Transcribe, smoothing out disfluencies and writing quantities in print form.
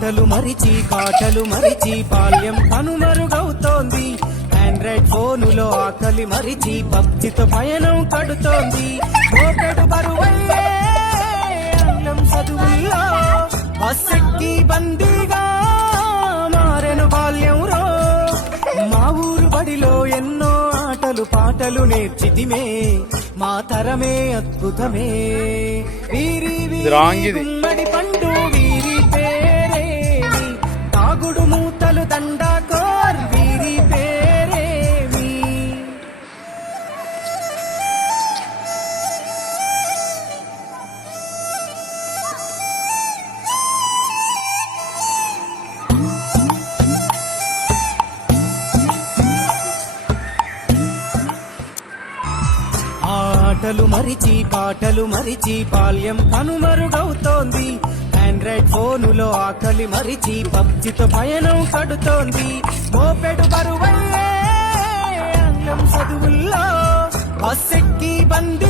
ఆటలు మరిచి పాటలు మరిచి బాల్యం కనుమరుగవుతోంది. ఆండ్రాయిడ్ ఫోనులో ఆకలి మరిచి పబ్జితో పయనం కడుతోంది. మోపెడు బరువయ్యే అన్నం చదువుల్లో బస్సెక్కి బందీగా మారెను బాల్యం రో. మా ఊరు బడిలో ఎన్నో ఆటలు పాటలు నేర్చితిమే, మా తరమే అద్భుతమే. వీరి గుమ్మడి పండు వీరి పేరేమి, తాగుడు మూతలు దండాకోర్ వీరి పేరేమి. ఆటలు మరిచి పాటలు మరిచి బాల్యం కనుమరుగవుతోంది. ఆండ్రాయిడ్ ఫోనులో ఆకలి మరిచి పబ్జితో పయనం కడుతోంది. మోపెడు బరువయ్యే అన్నం చదువుల్లో బస్సెక్కి బందీ